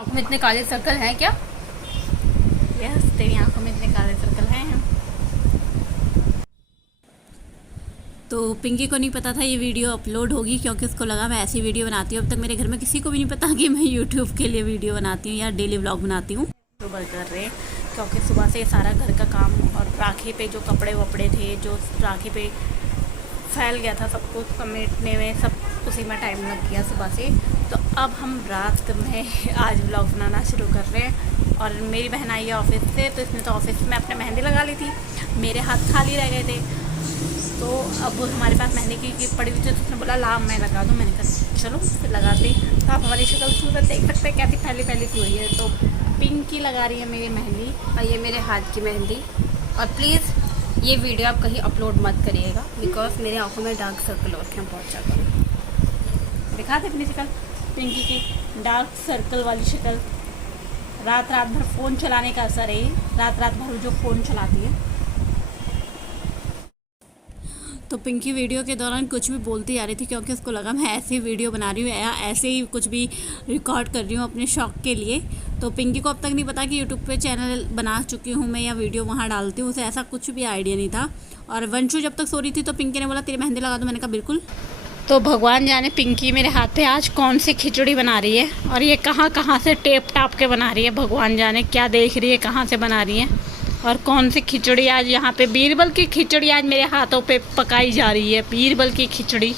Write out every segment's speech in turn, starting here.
आंखों में इतने काले सर्कल हैं क्या? यस, तेरी आंखों में इतने काले सर्कल हैं। तो पिंकी को नहीं पता था ये वीडियो अपलोड होगी, क्योंकि उसको लगा मैं ऐसी वीडियो बनाती हूँ। अब तक मेरे घर में किसी को भी नहीं पता कि मैं यूट्यूब के लिए वीडियो बनाती हूँ या डेली व्लॉग बनाती हूँ। सुबह कर रहे हैं क्योंकि सुबह से सारा घर का काम और राखी पे जो कपड़े वपड़े थे, जो राखी पे फैल गया था, सब कुछ समेटने में सब उसी में टाइम लग गया सुबह से। तो अब हम रात में आज व्लॉग बनाना शुरू कर रहे हैं। और मेरी बहन आई है ऑफिस से, तो इसने तो ऑफिस में अपने मेहंदी लगा ली थी, मेरे हाथ खाली रह गए थे। तो अब हमारे पास मेहंदी की पड़ी हुई थी, तो उसने बोला ला मैं लगा दूँ। मैंने कहा चलो फिर लगा दी। तो आप हमारी शक्ल सूरत देख सकते हैं कैसी पहली पहली सी हुई है। तो पिंकी लगा रही है मेरी मेहंदी, और ये मेरे हाथ की मेहंदी। और प्लीज़ ये वीडियो आप कहीं अपलोड मत करिएगा, बिकॉज मेरे आंखों में डार्क सर्कल हो रखे हैं बहुत ज़्यादा। दिखा दे अपनी शक्ल, पिंकी की डार्क सर्कल वाली शक्ल। रात रात भर फ़ोन चलाने का असर है, रात रात भर जो फ़ोन चलाती है। तो पिंकी वीडियो के दौरान कुछ भी बोलती आ रही थी, क्योंकि उसको लगा मैं ऐसे ही वीडियो बना रही हूँ या ऐसे ही कुछ भी रिकॉर्ड कर रही हूँ अपने शौक़ के लिए। तो पिंकी को अब तक नहीं पता कि यूट्यूब पे चैनल बना चुकी हूँ मैं या वीडियो वहाँ डालती हूँ, उसे ऐसा कुछ भी आइडिया नहीं था। और वंशु जब तक सो रही थी तो पिंकी ने बोला तेरी मेहंदी लगा दो। मैंने कहा बिल्कुल। तो भगवान जाने पिंकी मेरे हाथ पे आज कौन सी खिचड़ी बना रही है, और ये कहाँ कहाँ से टेप टाप के बना रही है। भगवान जाने क्या देख रही है, कहाँ से बना रही है, और कौन सी खिचड़ी आज यहाँ पे। बीरबल की खिचड़ी आज मेरे हाथों पे पकाई जा रही है, बीरबल की खिचड़ी।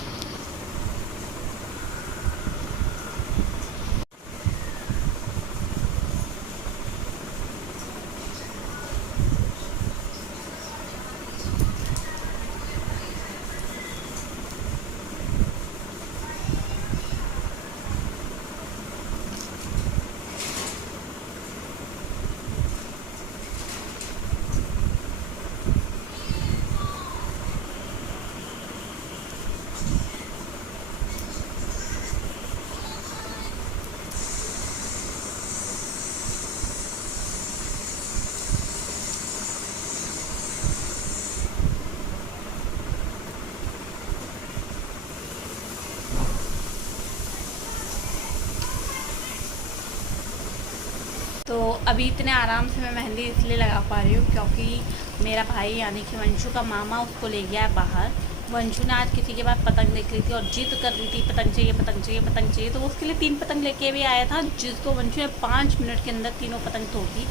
तो अभी इतने आराम से मैं मेहंदी इसलिए लगा पा रही हूँ क्योंकि मेरा भाई यानी कि वंशु का मामा उसको ले गया है बाहर। वंशु ने आज किसी के पास पतंग देख रही थी और जिद कर रही थी पतंग चाहिए पतंग चाहिए पतंग चाहिए। तो उसके लिए 3 पतंग लेके भी आया था, जिसको वंशु ने 5 मिनट के अंदर तीनों पतंग तोड़ दी।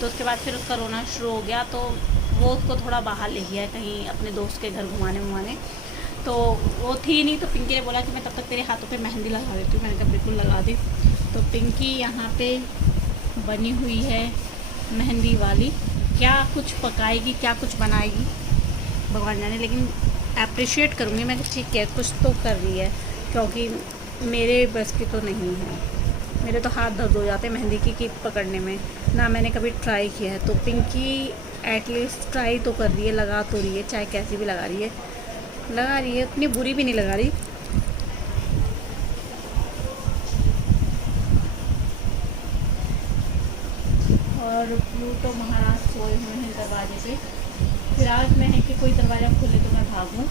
तो उसके बाद फिर उसका रोना शुरू हो गया, तो वो उसको थोड़ा बाहर ले गया कहीं अपने दोस्त के घर घुमाने। तो वो थी नहीं, तो पिंकी ने बोला कि मैं तब तक तेरे हाथों पर मेहंदी लगा देती हूँ। मैंने कहा बिल्कुल लगा दी। तो पिंकी यहाँ पर बनी हुई है मेहंदी वाली, क्या कुछ पकाएगी क्या कुछ बनाएगी भगवान जाने, लेकिन अप्रिशिएट करूँगी मैं कि ठीक है कुछ तो कर रही है, क्योंकि मेरे बस की तो नहीं है। मेरे तो हाथ दर्द हो जाते हैं मेहंदी की पकड़ने में, ना मैंने कभी ट्राई किया है। तो पिंकी एटलीस्ट ट्राई तो कर रही है, लगा तो रही है, चाहे कैसी भी लगा रही है, उतनी बुरी भी नहीं लगा रही। और प्लूटो महाराज सोए हुए हैं दरवाजे पे। फिराक में है कि कोई दरवाज़ा खुले तो मैं भागूं।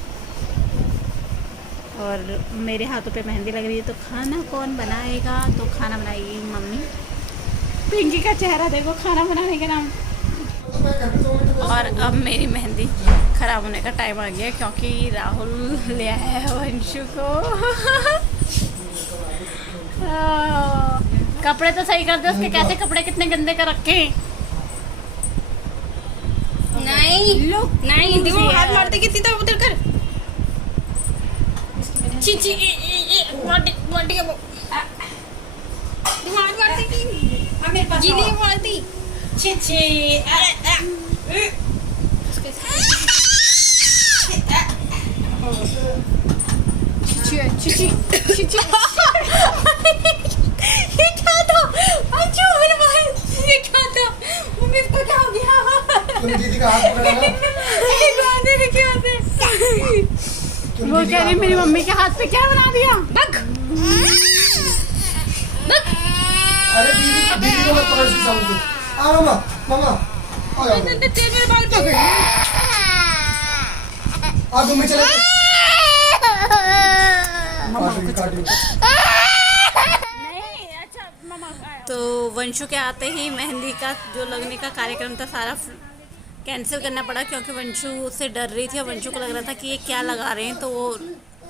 और मेरे हाथों पे मेहंदी लग रही है। तो खाना कौन बनाएगा? तो खाना बनाएगी मम्मी। पिंकी का चेहरा देखो खाना बनाने के नाम। और अब मेरी मेहंदी ख़राब होने का टाइम आ गया, क्योंकि राहुल ले आया है वंशु को। कपड़े तो सही कर दे उसके, कैसे कपड़े कितने गंदे कर रखे हैं। नहीं देखो हाथ मारते कितनी तो उधर कर। ची मारती है वो, दिमाग मारती की मेरे पास जीली मारती। ची ये क्या था? अच्छा मेरे भाई ये क्या था? मम्मी इसको क्या हो गया? तुम दीदी का हाथ पकड़ा ना? वो कह रही मेरी मम्मी के हाथ पे क्या बना दिया? बक अरे दीदी को मत पकड़ सी सामने। आ मामा आ जाओ। तेरे मेरे बाल पकड़। आ तुम भी चले। मम्मा काट। नहीं, अच्छा मम्मा तो वंशु के आते ही मेहंदी का जो लगने का कार्यक्रम था सारा कैंसिल करना पड़ा, क्योंकि वंशु उससे डर रही थी और वंशु को लग रहा था कि ये क्या लगा रहे हैं, तो वो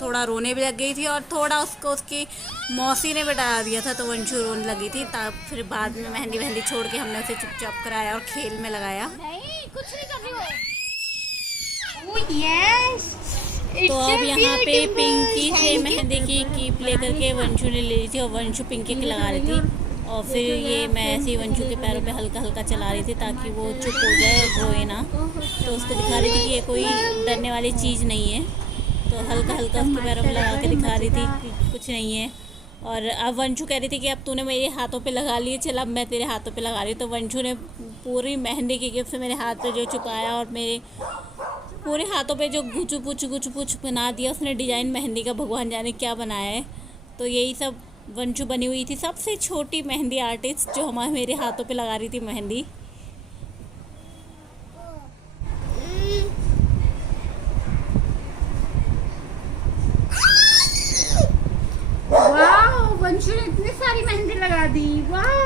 थोड़ा रोने भी लग गई थी और थोड़ा उसको उसकी मौसी ने भी डरा दिया था, तो वंशु रोने लगी थी। तब फिर बाद में मेहंदी छोड़ के हमने उसे चुपचाप कराया और खेल में लगाया। नहीं कुछ नहीं कर रही हो। तो अब यहाँ पे पिंकी से मेहंदी की कीप लेकर के वंशु ने ले ली थी और वंशु पिंकी की लगा रही थी, और फिर ये मैं ऐसे ही वंशु के पैरों पे हल्का हल्का चला रही थी ताकि वो चुप हो जाए और रोए ना। तो उसको दिखा रही थी कि ये कोई डरने वाली चीज़ नहीं है, तो हल्का हल्का उसके पैरों पे लगा के दिखा रही थी कि कुछ नहीं है। और अब वंशु कह रही थी कि अब तूने मेरे हाथों पे लगा लिए, चल अब मैं तेरे हाथों पे लगा रही हूँ। तो वंशु ने पूरी मेहंदी की गिफ्ट से मेरे हाथ पे जो छुपाया और मेरे पूरे हाथों पे जो गुचु पुच बना दिया उसने, डिज़ाइन मेहंदी का भगवान जाने क्या बनाया है। तो यही सब वंशु बनी हुई थी, सबसे छोटी मेहंदी आर्टिस्ट जो मेरे हाथों पे लगा रही थी मेहंदी। वाह वंशु ने इतनी सारी मेहंदी लगा दी। वाह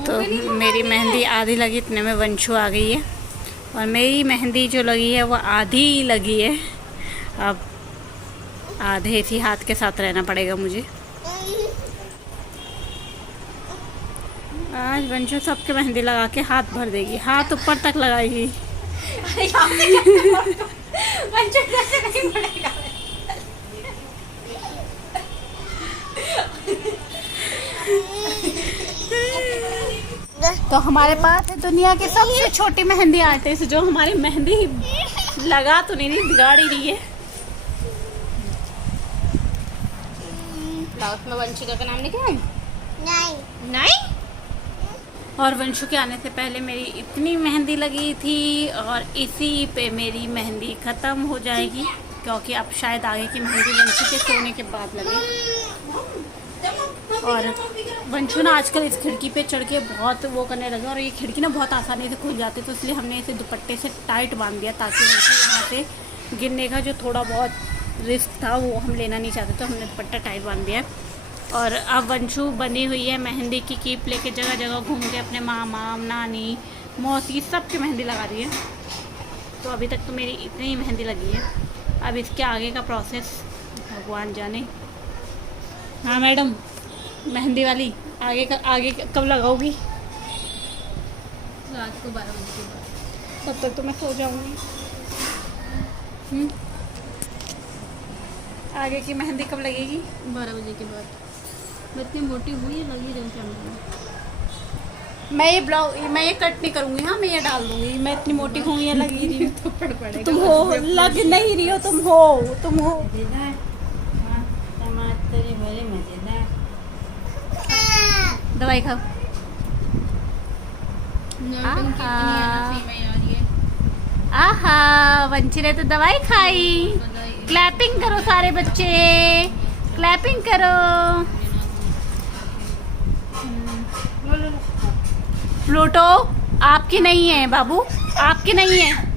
तो मेरी मेहंदी आधी लगी, इतने में वंशु आ गई है और मेरी मेहंदी जो लगी है वो आधी ही लगी है। अब आधे ही हाथ के साथ रहना पड़ेगा मुझे। आज वंशु सबके मेहंदी लगा के हाथ भर देगी, हाथ ऊपर तक लगाएगी। वंशु कैसे नहीं पड़ेगा। तो हमारे पास है दुनिया की सबसे छोटी मेहंदी आर्टिस्ट जो हमारी मेहंदी लगा तो नहीं बिगाड़ ही रही है। उसमें वंशिका का नाम लिखा है? नहीं। और वंशु के आने से पहले मेरी इतनी मेहंदी लगी थी और इसी पे मेरी मेहंदी ख़त्म हो जाएगी, क्योंकि अब शायद आगे की मेहंदी वंशु के सोने के बाद लगे। और वंशु ना आजकल इस खिड़की पे चढ़ के बहुत वो करने लगा, और ये खिड़की ना बहुत आसानी से खुल जाती, तो इसलिए हमने इसे दुपट्टे से टाइट बांध दिया ताकि वंशु यहाँ से गिरने का जो थोड़ा बहुत रिस्क था वो हम लेना नहीं चाहते, तो हमने दुपट्टा टाइट बांध दिया। और अब वंशु बनी हुई है मेहंदी की कीप लेके जगह जगह घूम के अपने मामा नानी मौसी सबकी मेहंदी लगा रही है। तो अभी तक तो मेरी इतनी ही मेहंदी लगी है, अब इसके आगे का प्रोसेस भगवान जाने। हाँ मैडम, मेहंदी वाली आगे कब लगाओगी? रात को 12 बजे के बाद। तब तक तो मैं सो जाऊंगी। आगे की मेहंदी कब लगेगी? 12 बजे के बाद। मैं इतनी मोटी हुई है, लगी रही कैमरे। मैं ये कट नहीं करूंगी। हाँ मैं ये डाल दूंगी। मैं इतनी मोटी हूँ, ये लगी रही हूँ। तो पड़ पड़ेगा। तुम हो, लग नहीं रही हो, तुम हो। दवाई खाओ। आहा वंशी ने तो दवाई खाई। क्लैपिंग करो सारे बच्चे, क्लैपिंग करो। प्लूटो आपकी नहीं है बाबू, आपकी नहीं है।